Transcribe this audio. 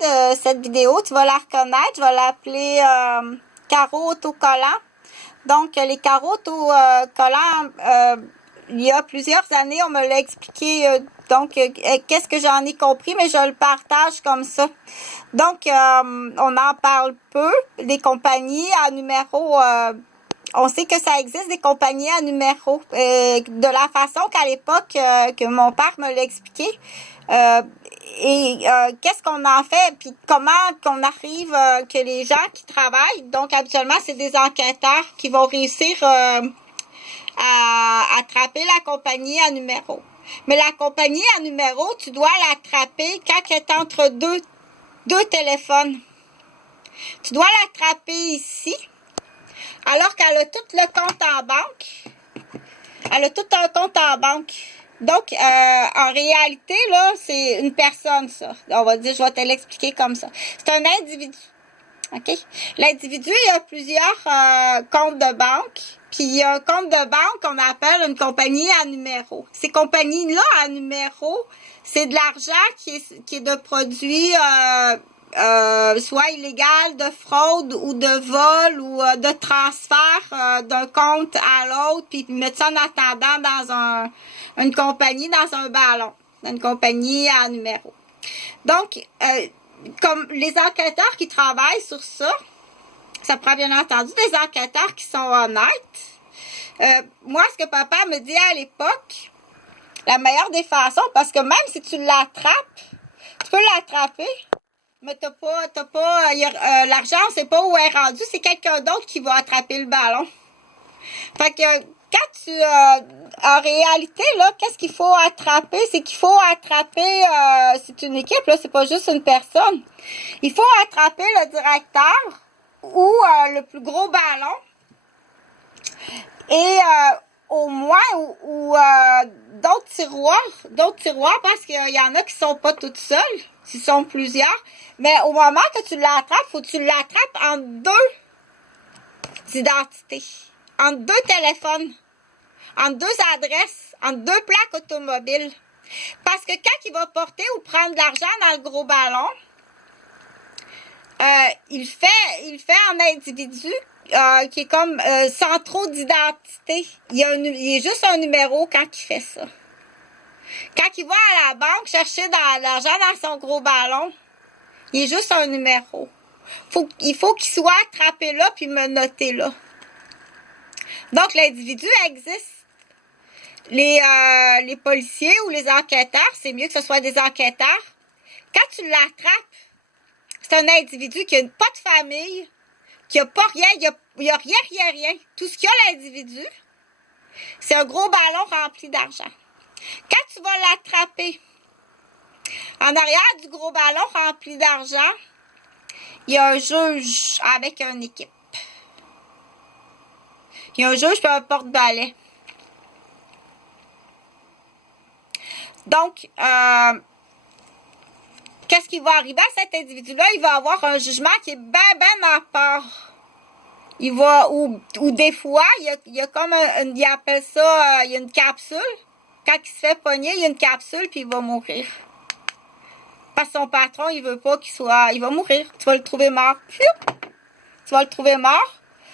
de cette vidéo, tu vas la reconnaître. Je vais l'appeler carreau autocollant. Donc, les carreaux autocollants, il y a plusieurs années, on me l'a expliqué. Qu'est-ce que j'en ai compris, mais je le partage comme ça. Donc, on en parle peu. Les compagnies à numéro... on sait que ça existe des compagnies à numéro. De la façon qu'à l'époque que mon père me l'a expliqué. Qu'est-ce qu'on en fait, puis comment qu'on arrive que les gens qui travaillent, donc habituellement c'est des enquêteurs qui vont réussir à attraper la compagnie à numéro. Mais la compagnie à numéro, tu dois l'attraper quand elle est entre deux téléphones. Tu dois l'attraper ici, alors qu'elle a tout le compte en banque. Elle a tout un compte en banque. Donc, en réalité, là, c'est une personne, ça. On va dire, je vais te l'expliquer comme ça. C'est un individu. OK? L'individu, il a plusieurs comptes de banque. Puis, il y a un compte de banque qu'on appelle une compagnie à numéro. Ces compagnies-là à numéro, c'est de l'argent qui est de produits soit illégal, de fraude ou de vol ou de transfert d'un compte à l'autre, puis mettre ça en attendant dans une compagnie, dans un ballon, une compagnie à numéro. Donc, comme les enquêteurs qui travaillent sur ça, ça prend bien entendu des enquêteurs qui sont honnêtes. Moi, ce que papa me dit à l'époque, la meilleure des façons, parce que même si tu l'attrapes, tu peux l'attraper, mais l'argent, on sait pas où est rendu, c'est quelqu'un d'autre qui va attraper le ballon. Fait que, en réalité, là, qu'est-ce qu'il faut attraper? C'est qu'il faut attraper, c'est une équipe, là, c'est pas juste une personne. Il faut attraper le directeur ou le plus gros ballon et au moins ou d'autres tiroirs parce qu'il y en a qui sont pas toutes seules, ils sont plusieurs, mais au moment que tu l'attrapes, faut que tu l'attrapes en deux identités, en deux téléphones, en deux adresses, en deux plaques automobiles. Parce que quand il va porter ou prendre de l'argent dans le gros ballon, il fait un individu qui est comme sans trop d'identité. Il est juste un numéro quand il fait ça. Quand il va à la banque chercher de l'argent dans son gros ballon, il est juste un numéro. Il faut qu'il soit attrapé là puis me noter là. Donc, l'individu existe. Les policiers ou les enquêteurs, c'est mieux que ce soit des enquêteurs. Quand tu l'attrapes, c'est un individu qui n'a pas de famille, qui n'a pas rien, il n'y a rien. Tout ce qu'il y a l'individu, c'est un gros ballon rempli d'argent. Quand tu vas l'attraper, en arrière du gros ballon rempli d'argent, il y a un juge avec une équipe. Il y a un juge et un porte-balai. Donc, qu'est-ce qui va arriver à cet individu-là? Il va avoir un jugement qui est ben à part. Il va, ou des fois, il y a comme il appelle ça, il y a une capsule. Quand il se fait pogner, il y a une capsule puis il va mourir. Parce que son patron, il veut pas il va mourir. Tu vas le trouver mort. Tu vas le trouver mort.